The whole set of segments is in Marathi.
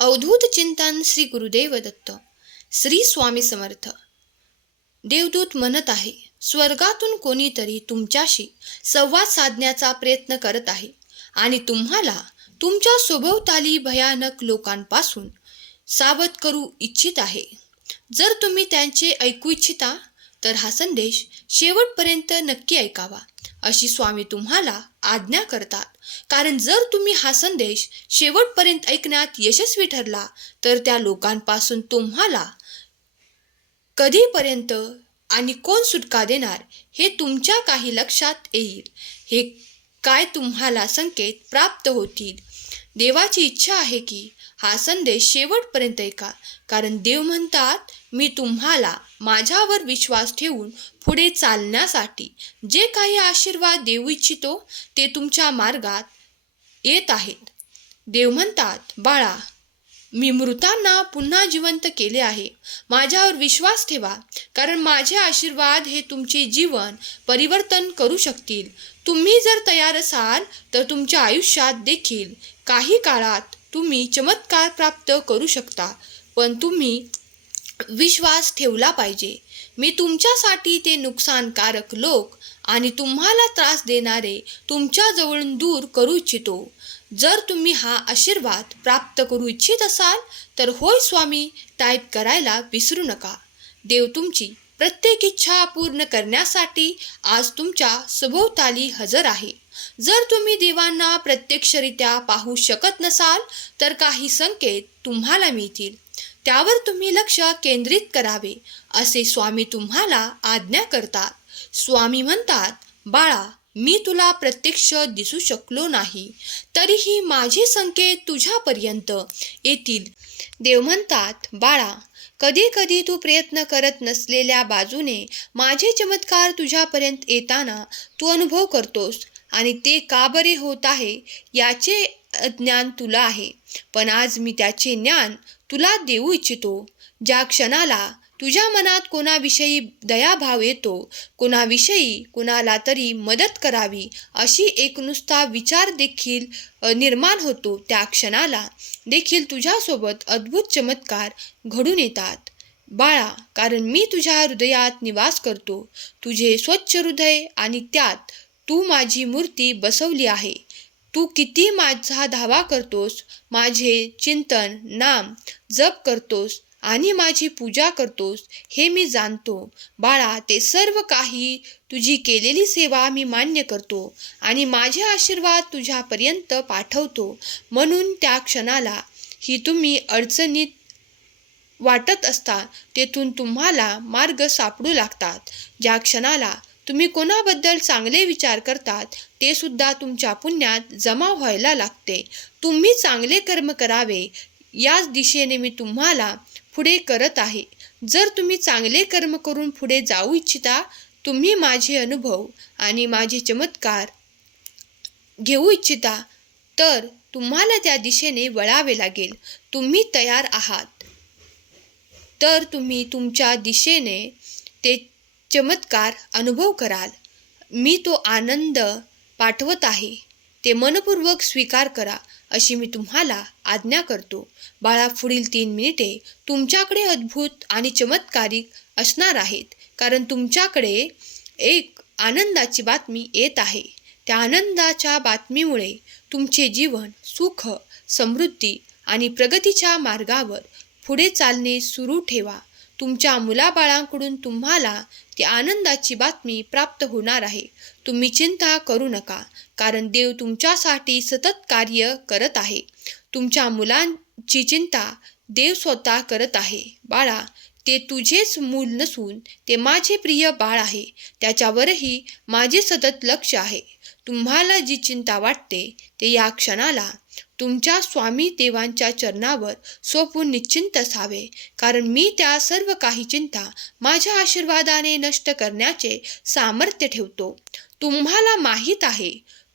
अवधूत चिंतन श्री गुरुदेव दत्त. श्री स्वामी समर्थ. देवदूत म्हणत आहे स्वर्गातून कोणीतरी तुमच्याशी संवाद साधण्याचा प्रयत्न करत आहे आणि तुम्हाला तुमच्या सभोवताली भयानक लोकांपासून सावध करू इच्छित आहे. जर तुम्ही त्यांचे ऐकू इच्छिता तर हा संदेश शेवटपर्यंत नक्की ऐकावा. अशी स्वामी तुम्हाला आज्ञा करतात. कारण जर तुम्ही हा संदेश शेवटपर्यंत ऐकण्यात यशस्वी ठरला तर त्या लोकांपासून तुम्हाला कधीपर्यंत आणि कोण सुटका देणार हे तुमच्या काही लक्षात येईल. हे काय तुम्हाला संकेत प्राप्त होतील? देवाची इच्छा आहे की हा संदेश शेवटपर्यंत ऐका. कारण देव म्हणतात मी तुम्हाला माझ्यावर विश्वास ठेवून पुढे चालण्यासाठी जे काही आशीर्वाद देऊ इच्छितो ते तुमच्या मार्गात येत आहेत. देव म्हणतात बाळा मी मृतांना पुन्हा जिवंत केले आहे. माझ्यावर विश्वास ठेवा कारण माझे आशीर्वाद हे तुमचे जीवन परिवर्तन करू शकतील. तुम्ही जर तयार असाल तर तुमच्या आयुष्यात देखील काही काळात तुम्ही चमत्कार प्राप्त करू शकता. पण तुम्ही विश्वास ठेवला पाहिजे. मी तुमच्यासाठी ते नुकसानकारक लोक आणि तुम्हाला त्रास देणारे तुमच्याजवळून दूर करू इच्छितो. जर तुम्ही हा आशीर्वाद प्राप्त करू इच्छित असाल तर होय स्वामी टाईप करायला विसरू नका. देव तुमची प्रत्येक इच्छा पूर्ण करण्यासाठी आज तुमच्या सभोवताली हजर आहे. जर तुम्ही देवांना प्रत्यक्षरित्या पाहू शकत नसाल तर काही संकेत तुम्हाला मिळतील. त्यावर तुम्ही लक्ष केंद्रित करावे असे स्वामी तुम्हाला आज्ञा करतात. स्वामी म्हणतात बाळा मी तुला प्रत्यक्ष दिसू शकलो नाही तरीही माझे संकेत तुझ्यापर्यंत येतील. देव म्हणतात बाळा कधी कधी तू प्रयत्न करत नसलेल्या बाजूने माझे चमत्कार तुझ्यापर्यंत येताना तू अनुभव करतोस आणि ते का बरे होत आहे याचे ज्ञान तुला आहे. पण आज मी त्याचे ज्ञान तुला देऊ इच्छितो. ज्या क्षणाला तुझ्या मनात कोणाविषयी दयाभाव येतो कोणाविषयी कोणाला तरी मदत करावी अशी एक नुसता विचार देखील निर्माण होतो त्या क्षणाला. देखील तुझ्यासोबत अद्भुत चमत्कार घडून येतात. बाळा कारण मी तुझ्या हृदयात निवास करतो. तुझे स्वच्छ हृदय आणि त्यात तू माझी मूर्ती बसवली आहे. तू किती माझा धावा करतोस माझे चिंतन नाम जप करतोस आणि माझी पूजा करतोस हे मी जाणतो. बाळा ते सर्व काही तुझी केलेली सेवा मी मान्य करतो आणि माझे आशीर्वाद तुझ्यापर्यंत पाठवतो. म्हणून त्या क्षणाला ही तुम्ही अडचणीत वाटत असता तेथून तुम्हाला मार्ग सापडू लागतात. ज्या क्षणाला तुम्ही कोणाबद्दल चांगले विचार करतात ते सुद्धा तुमच्या पुण्यात जमा व्हायला लागते. तुम्ही चांगले कर्म करावे याच दिशेने मी तुम्हाला पुढे करत आहे. जर तुम्ही चांगले कर्म करून पुढे जाऊ इच्छिता तुम्ही माझे अनुभव आणि माझे चमत्कार घेऊ इच्छिता तर तुम्हाला त्या दिशेने वळावे लागेल. तुम्ही तयार आहात. तर तुम्ही तुमच्या दिशेने ते चमत्कार अनुभव कराल. मी तो आनंद पाठवत आहे. ते मनपूर्वक स्वीकार करा अशी मी तुम्हाला आज्ञा करतो. बाळा पुढील तीन मिनिटे तुमच्याकडे अद्भुत आणि चमत्कारिक असणार आहेत कारण तुमच्याकडे एक आनंदाची बातमी येत आहे. त्या आनंदाच्या बातमीमुळे तुमचे जीवन सुख समृद्धी आणि प्रगतीच्या मार्गावर पुढे चालणे सुरू ठेवा. तुमच्या मुलाबाळांकडून तुम्हाला ती आनंदाची बातमी प्राप्त होणार आहे. तुम्ही चिंता करू नका कारण देव तुमच्यासाठी सतत कार्य करत आहे. तुमच्या मुलांची चिंता देव स्वतः करत आहे. बाळा ते तुझेच मूल नसून ते माझे प्रिय बाळ आहे. त्याच्यावरही माझे सतत लक्ष आहे. तुम्हाला जी चिंता वाटते ते या क्षणाला तुमच्या स्वामी देवांच्या चरणावर सोपून निश्चिंत असावे. कारण मी त्या सर्व काही चिंता माझ्या आशीर्वादाने नष्ट करण्याचे सामर्थ्य ठेवतो. तुम्हाला माहीत आहे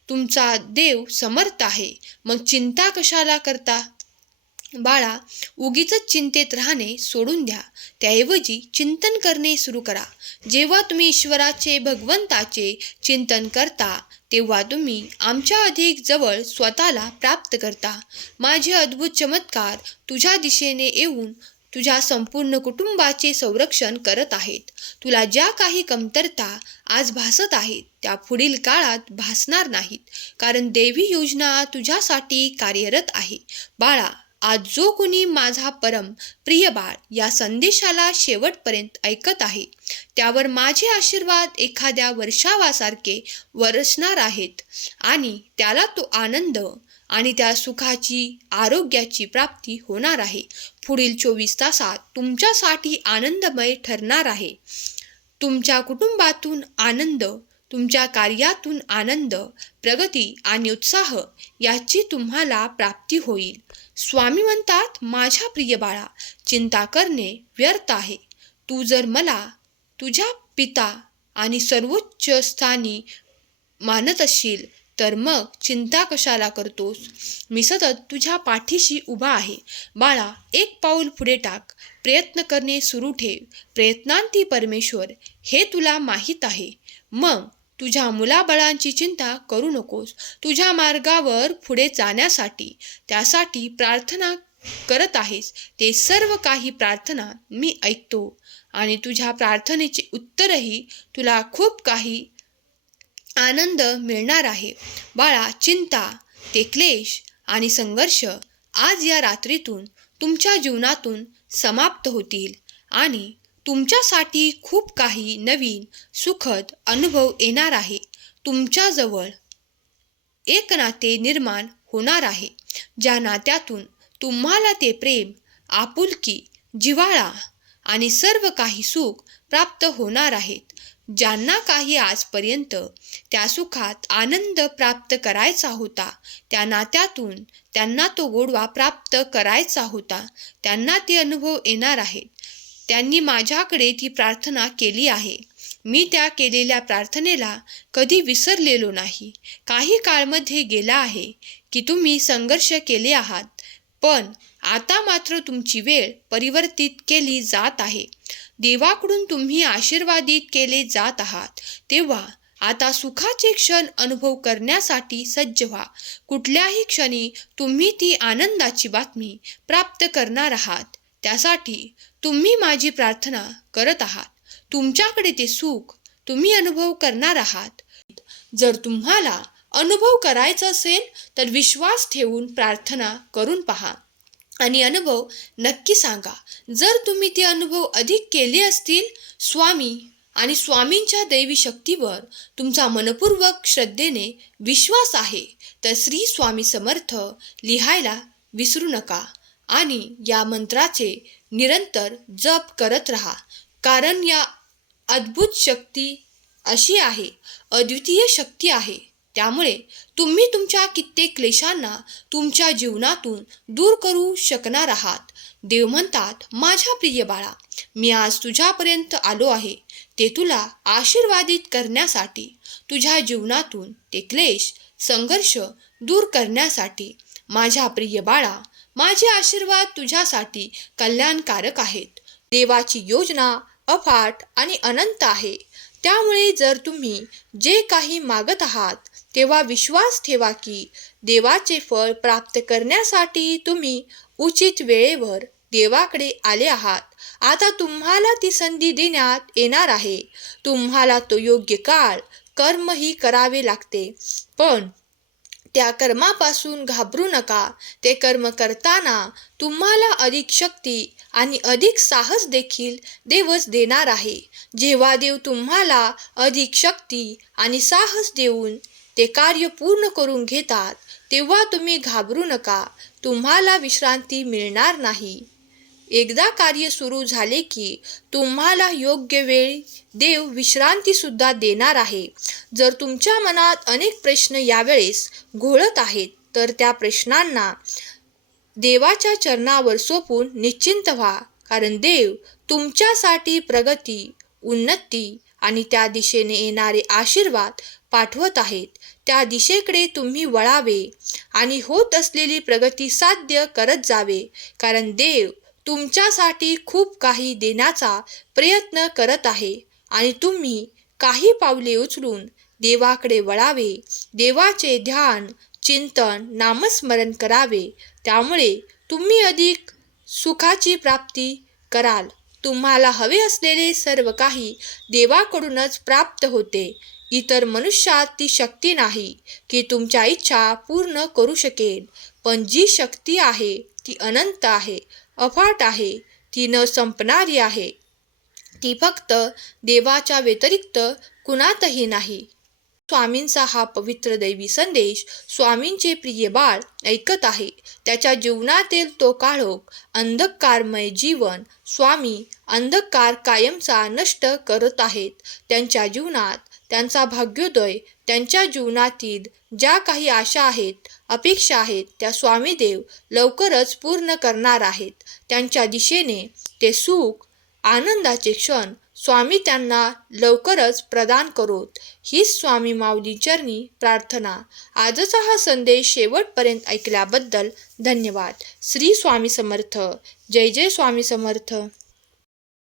तुमचा देव समर्थ आहे. मग चिंता कशाला करता? बाळा उगीच चिंतेत राहणे सोडून द्या. त्याऐवजी चिंतन करणे सुरू करा. जेव्हा तुम्ही ईश्वराचे भगवंताचे चिंतन करता तेव्हा तुम्ही आमच्या अधिक जवळ स्वतःला प्राप्त करता. माझे अद्भुत चमत्कार तुझ्या दिशेने येऊन तुझ्या संपूर्ण कुटुंबाचे संरक्षण करत आहेत. तुला ज्या काही कमतरता आज भासत आहेत त्या पुढील काळात भासणार नाहीत. कारण देवी योजना तुझ्यासाठी कार्यरत आहे. बाळा आज जो कोणी माझा परम प्रिय बाळ या संदेशाला शेवटपर्यंत ऐकत आहे त्यावर माझे आशीर्वाद एखाद्या वर्षावासारखे वरसणार आहेत आणि त्याला तो आनंद आणि त्या सुखाची आरोग्याची प्राप्ती होणार आहे. पुढील चोवीस तासात तुमच्यासाठी आनंदमय ठरणार आहे. तुमच्या कुटुंबातून आनंद तुमच्या कार्यातून आनंद प्रगती आणि उत्साह याची तुम्हाला प्राप्ती होईल. स्वामी म्हणतात माझ्या प्रिय बाळा चिंता करणे व्यर्थ आहे. तू जर मला तुझ्या पिता आणि सर्वोच्च स्थानी मानत असशील तर मग चिंता कशाला करतोस? मी सतत तुझ्या पाठीशी उभा आहे. बाळा एक पाऊल पुढे टाक. प्रयत्न करणे सुरू ठेव. प्रयत्नांती परमेश्वर हे तुला माहीत आहे. मग तुझ्या मुलाबळांची चिंता करू नकोस. तुझ्या मार्गावर पुढे जाण्यासाठी त्यासाठी प्रार्थना करत आहेस. ते सर्व काही प्रार्थना मी ऐकतो आणि तुझ्या प्रार्थनेचे उत्तरही तुला खूप काही आनंद मिळणार आहे. बाळा चिंता ते क्लेश आणि संघर्ष आज या रात्रीतून तुमच्या जीवनातून समाप्त होतील आणि तुमच्यासाठी खूप काही नवीन सुखद अनुभव येणार आहे. तुमच्याजवळ एक नाते निर्माण होणार आहे ज्या नात्यातून तुम्हाला ते प्रेम आपुलकी जिव्हाळा आणि सर्व काही सुख प्राप्त होणार आहेत. ज्यांना काही आजपर्यंत त्या सुखात आनंद प्राप्त करायचा होता त्या नात्यातून त्यांना तो गोडवा प्राप्त करायचा होता त्यांना ते अनुभव येणार आहेत. त्यांनी माझ्याकडे ती प्रार्थना केली आहे. मी त्या केलेल्या प्रार्थनेला कधी विसरलेलो नाही. काही काळमध्ये गेला आहे की तुम्ही संघर्ष केले आहात पण आता मात्र तुमची वेळ परिवर्तित केली जात आहे. देवाकडून तुम्ही आशीर्वादित केले जात आहात. तेव्हा आता सुखाचे क्षण अनुभव करण्यासाठी सज्ज व्हा. कुठल्याही क्षणी तुम्ही ती आनंदाची बातमी प्राप्त करणार आहात. त्यासाठी तुम्ही माझी प्रार्थना करत आहात. तुमच्याकडे ते सुख तुम्ही अनुभव करणार आहात. जर तुम्हाला अनुभव करायचा असेल तर विश्वास ठेवून प्रार्थना करून पहा. आणि अनुभव नक्की सांगा. जर तुम्ही ते अनुभव अधिक केले असतील स्वामी आणि स्वामींच्या दैवी शक्तीवर तुमचा मनपूर्वक श्रद्धेने विश्वास आहे तर श्री स्वामी समर्थ लिहायला विसरू नका. आणि या मंत्राचे निरंतर जप करत राहा. कारण या अद्भुत शक्ती अशी आहे अद्वितीय शक्ती आहे. त्यामुळे तुम्ही तुमच्या कित्येक क्लेशांना तुमच्या जीवनातून दूर करू शकणार आहात. देव म्हणतात माझ्या प्रिय बाळा मी आज तुझ्यापर्यंत आलो आहे. ते तुला आशीर्वादित करण्यासाठी तुझ्या जीवनातून ते क्लेश संघर्ष दूर करण्यासाठी. माझ्या प्रिय बाळा माझे आशीर्वाद तुझ्यासाठी कल्याणकारक आहेत. देवाची योजना अफाट आणि अनंत आहे. त्यामुळे जर तुम्ही जे काही मागत आहात तेव्हा विश्वास ठेवा की देवाचे फळ प्राप्त करण्यासाठी तुम्ही उचित वेळेवर देवाकडे आले आहात. आता तुम्हाला ती संधी देण्यात येणार आहे. तुम्हाला तो योग्य काळ कर्मही करावे लागते. पण त्या कर्मापासून घाबरू नका. ते कर्म करताना तुम्हाला अधिक शक्ती आणि अधिक साहस देखील देवच देणार आहे. जेव्हा देव तुम्हाला अधिक शक्ती आणि साहस देऊन ते कार्य पूर्ण करून घेतात तेव्हा तुम्ही घाबरू नका. तुम्हाला विश्रांती मिळणार नाही. एकदा कार्य सुरू झाले की तुम्हाला योग्य वेळी देव विश्रांतीसुद्धा देणार आहे. जर तुमच्या मनात अनेक प्रश्न यावेळेस घोळत आहेत तर त्या प्रश्नांना देवाच्या चरणावर सोपून निश्चिंत व्हा कारण देव तुमच्यासाठी प्रगती उन्नती आणि त्या दिशेने येणारे आशीर्वाद पाठवत आहेत. त्या दिशेकडे तुम्ही वळावे आणि होत असलेली प्रगती साध्य करत जावे कारण देव तुमच्यासाठी खूप काही देण्याचा प्रयत्न करत आहे. आणि तुम्ही काही पावले उचलून देवाकडे वळावे. देवाचे ध्यान चिंतन नामस्मरण करावे. त्यामुळे तुम्ही अधिक सुखाची प्राप्ती कराल. तुम्हाला हवे असलेले सर्व काही देवाकडूनच प्राप्त होते. इतर मनुष्यात ती शक्ती नाही की तुमच्या इच्छा पूर्ण करू शकेल. पण जी शक्ती आहे ती अनंत आहे. अफाट आहे. ती न संपणारी आहे. ती फक्त देवाच्या व्यतिरिक्त कुणातही नाही. स्वामींचा हा पवित्र दैवी संदेश स्वामींचे प्रिय बाळ ऐकत आहे. त्याच्या जीवनातील तो काळोख हो, अंधकारमय जीवन स्वामी अंधकार कायमचा नष्ट करत आहेत. त्यांच्या जीवनात त्यांचा भाग्योदय त्यांच्या जीवनातील ज्या काही आशा आहेत अपेक्षा आहेत त्या स्वामीदेव लवकरच पूर्ण करणार आहेत. त्यांच्या दिशेने ते सुख आनंदाचे क्षण स्वामी त्यांना लवकरच प्रदान करोत. हीच स्वामी माऊली चरणी प्रार्थना. आजचा हा संदेश शेवटपर्यंत ऐकल्याबद्दल धन्यवाद. श्री स्वामी समर्थ. जय जय स्वामी समर्थ.